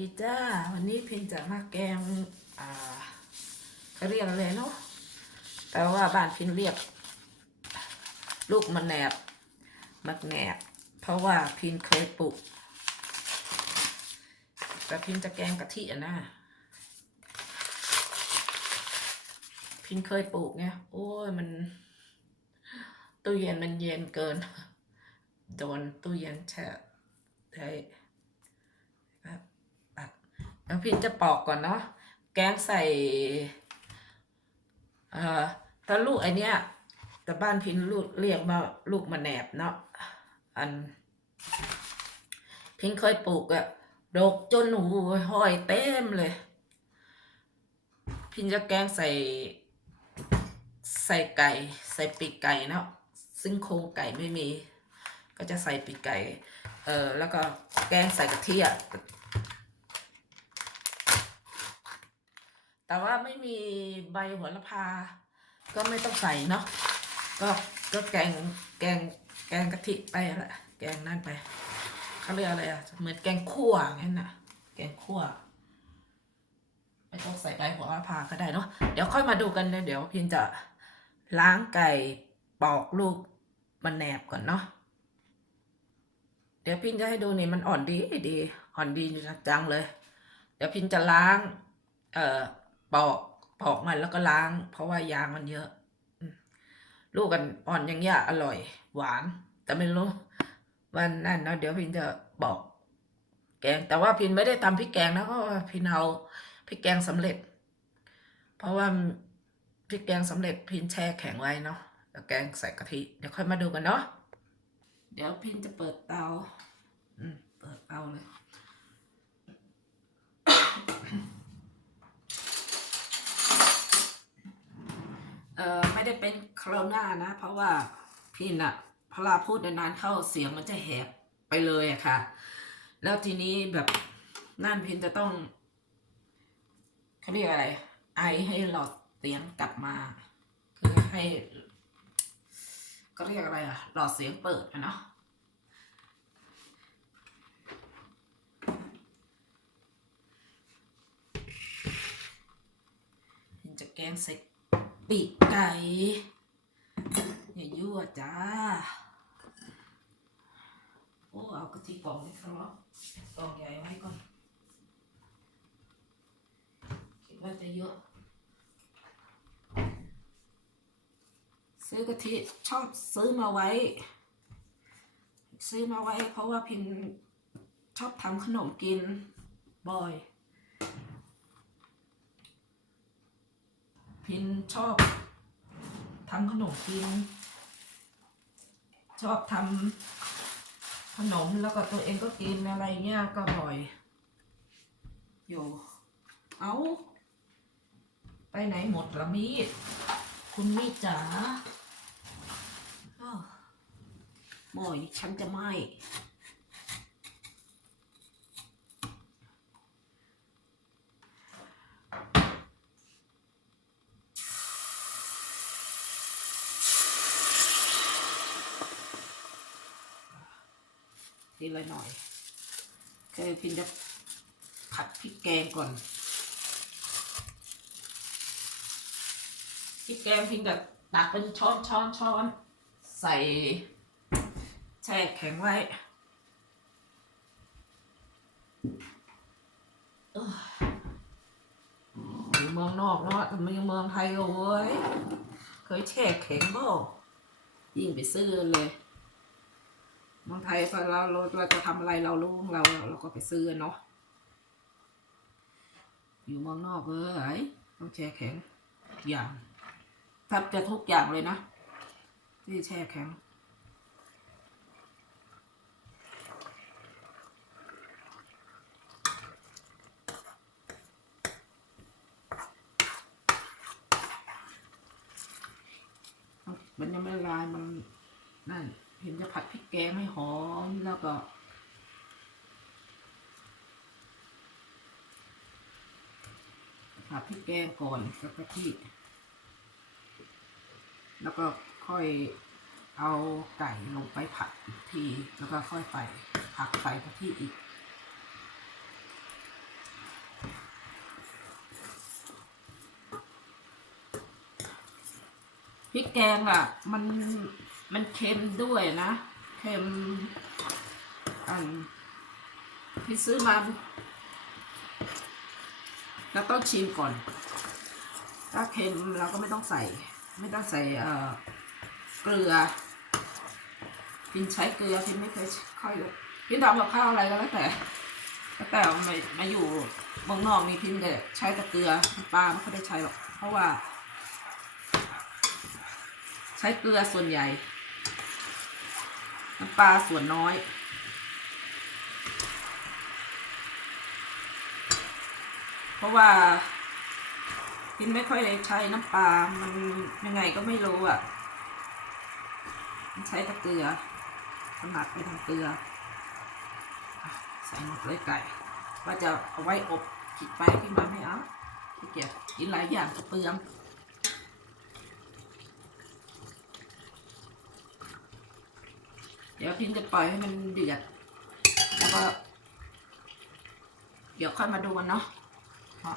ดีจ้า วันนี้เพียงจะมาแกงอ่าเขาเรียกอะไรเนาะแต่ว่าบ้านพินเรียก ลูกมะแหนบมะแหนบ เพราะว่าพินเคยปลูก แต่พินจะแกงกะทิอะนะพินเคยปลูกไงโอ้ยมันตู้เย็นมันเย็นเกิน โดนตู้เย็นแช่ได้ แล้วพินจะปอกก่อนเนาะ แกงใส่เอ่อตอนลูกไอเนี้ยแต่บ้านพินลูกเรียกมาลูกมะแหนบเนาะ อัน พินเคยปลูกอะดกจนหูห้อยเต็มเลย พินจะแกงใส่ ใส่ไก่ ใส่ปีกไก่เนาะ ซึ่งโครงไก่ไม่มี ก็จะใส่ปีกไก่ เออแล้วก็แกงใส่กะทิอะ แต่ว่าไม่มีใบหัวละพา ก็ไม่ต้องใส่เนาะก็ก็แกงแกงแกงกะทิไปแหละแกงนั่นไปเขาเรียกอะไรอะเหมือนแกงคั่วงั้นน่ะ แกงคั่วไม่ต้องใส่ใบหัวละพาก็ได้เนาะเดี๋ยวค่อยมาดูกันเลยเดี๋ยวพินจะล้างไก่ปอกลูกมันแหนบก่อนเนาะเดี๋ยวพินจะให้ดูนี่มันอ่อนดีดีอ่อนดีจังเลย เดี๋ยวพินจะล้าง เอ่อ ปอกปอกมันแล้วก็ล้าง เพราะว่ายางมันเยอะลูกกันอ่อนอย่างเงี้ยอร่อย หวาน แต่ไม่รู้วันนั่นเนาะเดี๋ยวพินจะบอก แกง แต่ว่าพินไม่ได้ทำพริกแกงนะเพราะว่าพินเอาพริกแกงสำเร็จ เพราะว่าพริกแกงสำเร็จพินแช่แข็งไว้เนาะแล้วแกงใส่กะทิเดี๋ยวค่อยมาดูกันเนาะเดี๋ยวพินจะเปิดเตา อืมเปิดเตาเลย เอ่อไม่ได้เป็นโคโรนานะ เพราะว่าพินอะพอลาพูดนานๆเข้าเสียงมันจะแหบไปเลยอะค่ะ แล้วทีนี้แบบนั่นพินจะต้องเขาเรียกอะไร ไอให้หลอดเสียงกลับมา คือให้ก็เรียกอะไรอะหลอดเสียงเปิดอะเนาะเห็นจะแกงใส่ ปีกไก่อย่ายั่วจ้า โอ้เอากะทิกล่องนี้ครับกล่องใหญ่ไว้ก่อน คิดว่าจะเยอะ ซื้อกะทิชอบซื้อมาไว้ ซื้อมาไว้เพราะว่าพิมชอบทำขนมกินบ่อย พินชอบทำขนมกิน ชอบทำขนมแล้วก็ตัวเองก็กินอะไรเงี้ยก็บ่อย อยู่ เอาไปไหนหมดละมีด คุณมีดจ๋าอ้าวหมอยฉันจะไหม ทีละหน่อยเคยพินจะผัดพริกแกงก่อนพริกแกงพิงกับตักเป็นช้อนช้อนช้อนใส่แช่แข็งไว้เอออยู่เมืองนอกเนาะแต่มาอยู่เมืองไทยโอ้ย เคยแช่แข็งบ่ยิ่งไปซื้อเลย เมืองไทยพอเราเราเราจะทำอะไรเรารู้ของเราเราก็ไปซื้อเนาะอยู่เมืองนอกเอ้ต้องแช่แข็งอย่างแทบจะทุกอย่างเลยนะที่แช่แข็งมันยังไม่ละลายมันนั่น็นจะผัดพริกแกงให้หอมแล้วก็ ผัดพริกแกงก่อนสักกะทิแล้วก็ค่อยเอาไก่ลงไปผัดอีกที แล้วก็ค่อยไปผักใส่กะทิอีกพริกแกงอะ มัน มันเค็มด้วยนะเค็มอันพี่ซื้อมาเราต้องชิมก่อน ถ้าเค็มเราก็ไม่ต้องใส่ ไม่ต้องใส่เกลือพินใช้เกลือพินไม่เคยค่อยพินทำกับข้าวอะไรก็แล้วแต่แล้วแต่มามาอยู่เมืองนอกนี่พินจะใช้แต่เกลือปลาไม่ค่อยได้ใช้หรอกเพราะว่า ใช้เกลือส่วนใหญ่ น้ำปลาส่วนน้อย เพราะว่าพินไม่ค่อยได้ใช้น้ำปลา มันยังไงก็ไม่รู้อะ มันใช้ต่เกลือถนัดไปทางเกลือ ใส่หมดเลยไก่ ว่าจะเอาไว้อบขีดไปขึ้นมาไม่เอาขี้เกียจกินหลายอย่างเปลือง ดี๋ยวพินจะปล่อยให้มันเดือด แล้วก็ เดี๋ยวค่อยมาดูกันเนาะเพราะ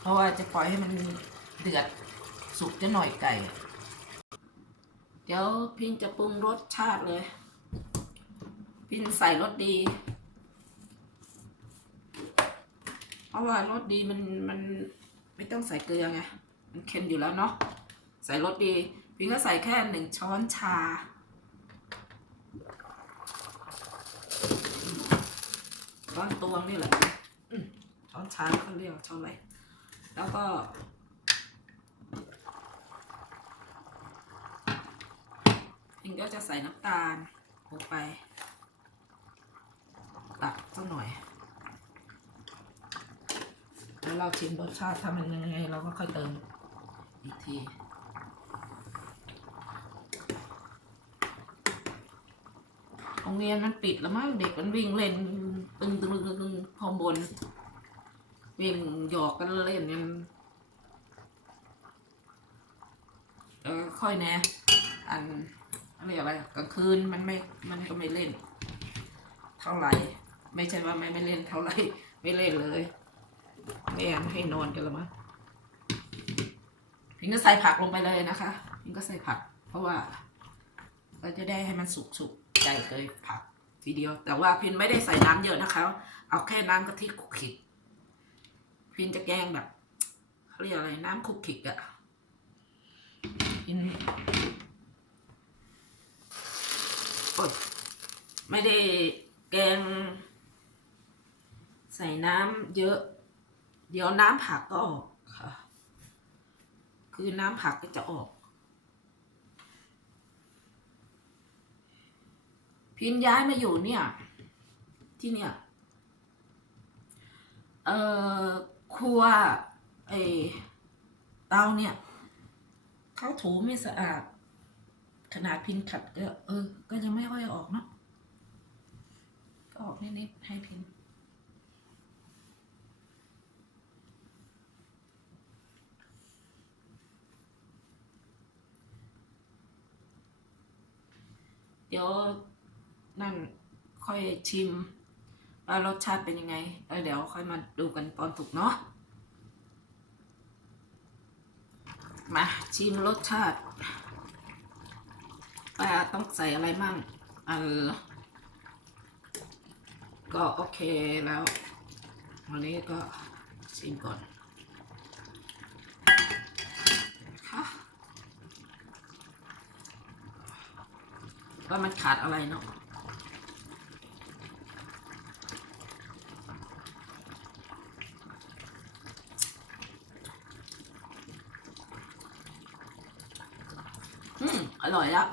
เพราะว่าจะปล่อยให้มันเดือดสุกจะหน่อยไก่ เดี๋ยวพินจะปรุงรสชาติเลย พินใส่รสดี เพราะว่ารสดีมันมันไม่ต้องใส่เกลือไง มันเค็มอยู่แล้วเนาะ ใส่รสดี พิงก็ใส่แค่หนึ่งช้อนชา ช้อนตวงนี่แหละอืมช้อนชาเขาเรียกว่าช้อนอะไร แล้วก็พิงก็จะใส่น้ำตาลลงไป ตักสักหน่อย แล้วเราชิมรสชาติถ้ามันยังไง เราก็ค่อยเติมอีกที รงเรียนมันปิดแล้วมั้งเด็กมันวิ่งเล่นตึงตึงตึงตึงพอบน วิ่งหยอกกันเล่นกันเออค่อยแน่อันอะไรอะไรกลางคืนมันไม่มันก็ไม่เล่น เท่าไหร่ไม่ใช่ว่าไม่ไม่เล่นเท่าไหร่ไม่เล่นเลยแม่ให้นอนกันแล้วมั้งพิงก็ใส่ผักลงไปเลยนะคะพิงก็ใส่ผัก เพราะว่า เราจะได้ให้มันสุกๆ ใจเกยผักทีเดียว แต่ว่าพินไม่ได้ใส่น้ำเยอะนะคะ เอาแค่น้ำกะทิคุกคลิกพินจะแกงแบบเขาเรียกอะไรน้ำคุกคลิกอะพินโอ๊ยไม่ได้แกง ใส่น้ำเยอะ เดี๋ยวน้ำผักก็ออกค่ะ คือน้ำผักก็จะออก พินย้ายมาอยู่เนี่ย ที่เนี่ย เอ่อครัวไอเตาเนี่ยเขาถูไม่สะอาด ขนาดพินขัดก็เออ ก็ยังไม่ค่อยออกเนาะก็ออกนิดๆให้พินเดี๋ยว นั่นค่อยชิมว่ารสชาติเป็นยังไงแล้วเดี๋ยวค่อยมาดูกันตอนถูกเนาะมาชิมรสชาติว่าต้องใส่อะไรมั่งเออก็โอเคแล้ววันนี้ก็ชิมก่อนค่ะว่ามันขาดอะไรเนาะ ร่อยแล้ว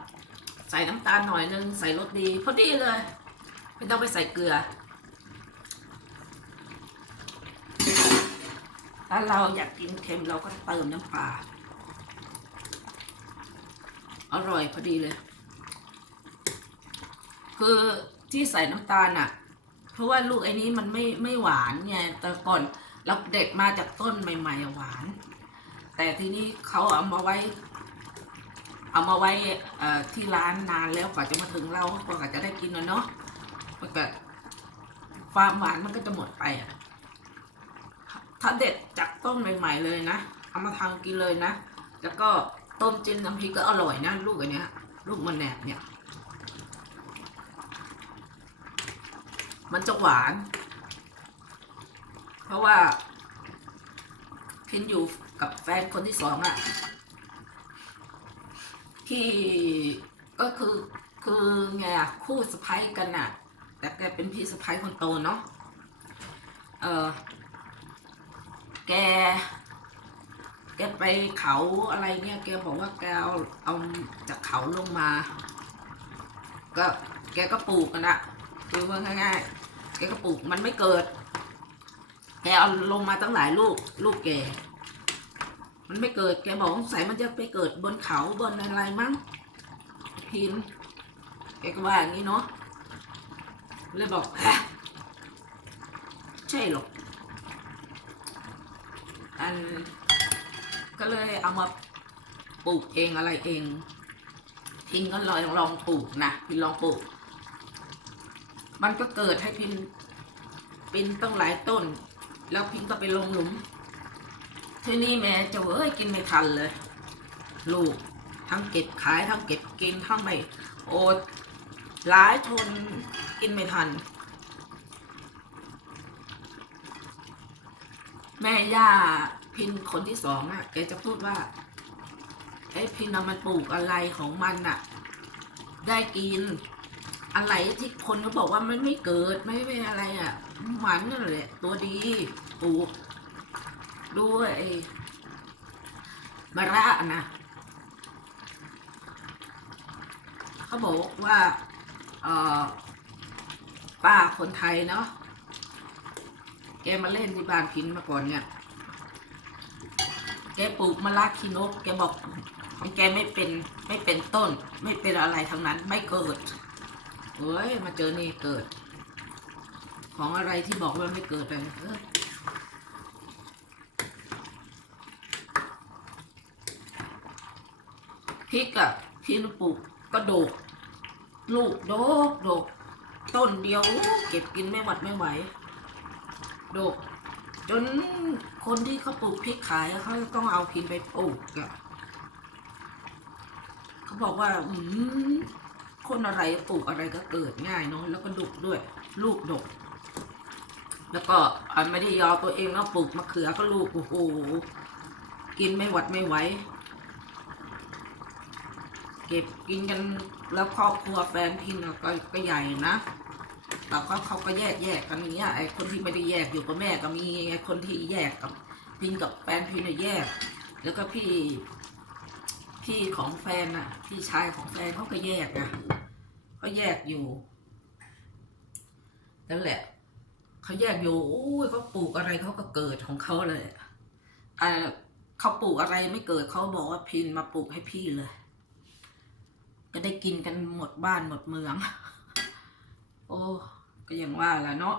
ใส่น้ำตาลหน่อยนึงใส่รสดีพอดีเลย ไม่ต้องไปใส่เกลือถ้าเราอยากกินเค็มเราก็เติมน้ำปลาอร่อยพอดีเลย คือที่ใส่น้ำตาลอะ เพราะว่าลูกไอ้นี้มันไม่ไม่หวานไงแต่ก่อนเราเด็กมาจากต้นใหม่ๆหวาน แต่ทีนี้เขาเอามาไว้ เอามาไว้เอ่อที่ร้านนานแล้วกว่าจะมาถึงเรากว่าจะได้กินนะเนาะมันก็ความหวานมันก็จะหมดไปอะถ้าเด็ดจากต้นใหม่ ๆ เลยนะเอามาทำกินเลยนะแล้วก็ต้มจิ้มน้ำพริกก็อร่อยนะลูกอันเนี้ย ลูกมันแหนบเนี่ย มันจะหวาน เพราะว่าพินอยู่กับแฟนคนที่สองอะ่ะ ที่ก็คือคือไงอะคู่สะพ้ายกันอะแต่แกเป็นพี่สะพ้ายคนโตเนาะเออแก แกไปเขาอะไรเนี่ยแกบอกว่าแกเอาเอาจากเขาลงมา ก็แกก็ปลูกกันอะคือว่าง่ายๆแกก็ปลูกมันไม่เกิด แกเอาลงมาตั้งหลายลูกลูกแก มันไม่เกิดแกบอกสงสัยมันจะไปเกิดบนเขาบนอะไรมั้งพินแกก็ว่าอย่างนี้เนาะเลยบอกฮะใช่หรอกอันก็เลยเอามาปลูกเองอะไรเองพินก็ลองลองปลูกนะพินลองปลูก มันก็เกิดให้พินปินต้องหลายต้น แล้วพินก็ไปลงหลุม ทีนี้แม่จะเอ้ยกินไม่ทันเลย ลูก ทั้งเก็บขายทั้งเก็บกินทั้งไม่โอดหลายชนกินไม่ทัน แม่ย่าพินคนที่สองอะ แกจะพูดว่าไอ้พินเอามันปลูกอะไรของมันอะ ได้กิน อะไรที่คนเขาบอกว่ามันไม่เกิดไม่ไม่อะไรอะมันนั่นแหละตัวดีปลูก ด้วยมะระนะ เขาบอกว่าเออป้าคนไทยเนาะแกมาเล่นที่บ้านพินมาก่อนเนี่ย แกปลูกมะระคีนก แกบอกของแกไม่เป็นไม่เป็นต้น ไม่เป็นอะไรทั้งนั้นไม่เกิดเฮ้ยมาเจอนี่เกิด ของอะไรที่บอกว่าไม่เกิดเลยเออ พริกอะพี่นปลูกก็โดก ลูกโดกโดก ต้นเดียว เก็บกินไม่หวัดไม่ไหว โดก จนคนที่เขาปลูกพริกขายเขาต้องเอาพินไปปลูกอะเขาบอกว่า อืมคนอะไรปลูกอะไรก็เกิดง่ายเนาะแล้วก็ดุด้วย ลูกดก แล้วก็อันไม่ได้ยอตัวเองเนาะปลูกมะเขือก็ลูกโอ้โหกินไม่หวัดไม่ไหว เก็บกินกันแล้วครอบครัวแฟนพินก็ก็ใหญ่นะแต่ก็เขาก็แยกแยกกันเนี้ยไอ้คนที่ไม่ได้แยกอยู่กับแม่ก็มีไอ้คนที่แยกกับพินกับแฟนพินน่ะแยก แล้วก็พี่พี่ของแฟนน่ะพี่ชายของแฟนเขาก็แยกนะเขาแยกอยู่นั่นแหละเขาแยกอยู่โอ้ยเขาปลูกอะไรเขาก็เกิดของเขาเลยอ่าเขาปลูกอะไรไม่เกิดเขาบอกว่าพินมาปลูกให้พี่เลย ก็ได้กินกันหมดบ้านหมดเมือง โอ้ก็อย่างว่าแหละเนาะ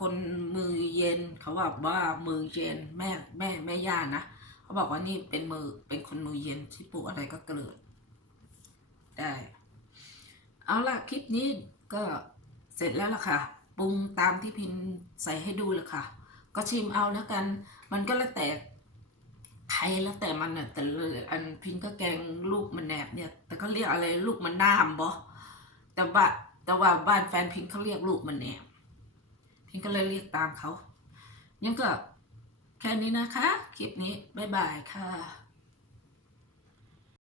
คนมือเย็นเขาว่าว่ามือเย็นแม่แม่แม่ย่านะเขาบอกว่านี่เป็นมือเป็นคนมือเย็นที่ปลูกอะไรก็เกิดได้เอาล่ะคลิปนี้ก็เสร็จแล้วล่ะค่ะปรุงตามที่พินใส่ให้ดูเลยค่ะ ก็ชิมเอาแล้วกัน มันก็แล้วแต่ ใครแล้วแต่มันน่ะแต่อันพินก็แกงลูกมันแหนบเนี่ย แต่เขาเรียกอะไรลูกมันน้ามบอแต่ว่าแต่ว่าบ้านแฟนพินเขาเรียกลูกมันแหนบพินก็เลยเรียกตามเขายังก็แค่นี้นะคะ คลิปนี้ บ๊ายบายค่ะ